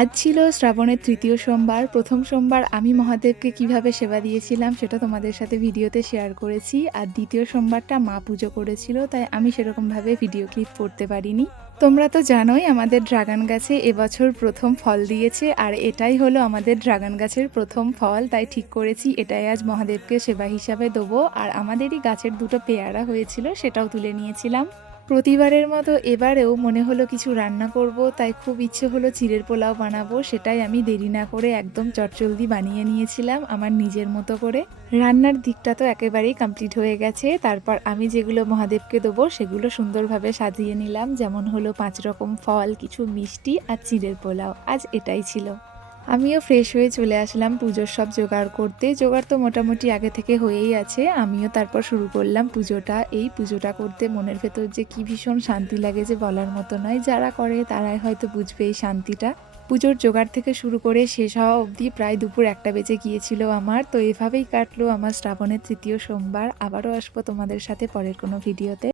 আজ ছিল শ্রাবণের তৃতীয় সোমবার। প্রথম সোমবার আমি মহাদেবকে কিভাবে সেবা দিয়েছিলাম সেটা তোমাদের সাথে ভিডিওতে শেয়ার করেছি। আর দ্বিতীয় সোমবারটা মা পুজো করেছিল, তাই আমি সেরকমভাবে ভিডিও ক্লিপ করতে পারিনি। তোমরা তো জানোই আমাদের ড্রাগন গাছে এবছর প্রথম ফল দিয়েছে, আর এটাই হলো আমাদের ড্রাগন গাছের প্রথম ফল। তাই ঠিক করেছি এটাই আজ মহাদেবকে সেবা হিসাবে দেবো। আর আমাদেরই গাছের দুটো পেয়ারা হয়েছিল, সেটাও তুলে নিয়েছিলাম। প্রতিবারের মতো এবারেও মনে হলো কিছু রান্না করব, তাই খুব ইচ্ছে হলো চিড়ের পোলাও বানাবো। সেটাই আমি দেরি না করে একদম চটজলদি বানিয়ে নিয়েছিলাম আমার নিজের মতো করে। রান্নার দিকটা তো একেবারেই কমপ্লিট হয়ে গেছে। তারপর আমি যেগুলো মহাদেবকে দেবো সেগুলো সুন্দরভাবে সাজিয়ে নিলাম, যেমন হলো 5 রকম ফল, কিছু মিষ্টি আর চিড়ের পোলাও। আজ এটাই ছিল। আমিও ফ্রেশ হয়ে চলে আসলাম পুজোর সব জোগাড় করতে। জোগাড় তো মোটামুটি আগে থেকে হয়েই আছে। আমিও তারপর শুরু করলাম পুজোটা। এই পুজোটা করতে মনের ভেতর যে কি ভীষণ শান্তি লাগে যে বলার মতো নয়। যারা করে তারাই হয়তো বুঝবে এই শান্তিটা। পুজোর জোগাড় থেকে শুরু করে শেষ হওয়া অবধি প্রায় দুপুর 1টা বেজে গিয়েছিল আমার। তো এভাবেই কাটলো আমার শ্রাবণের তৃতীয় সোমবার। আবারও আসবো তোমাদের সাথে পরের কোনো ভিডিওতে।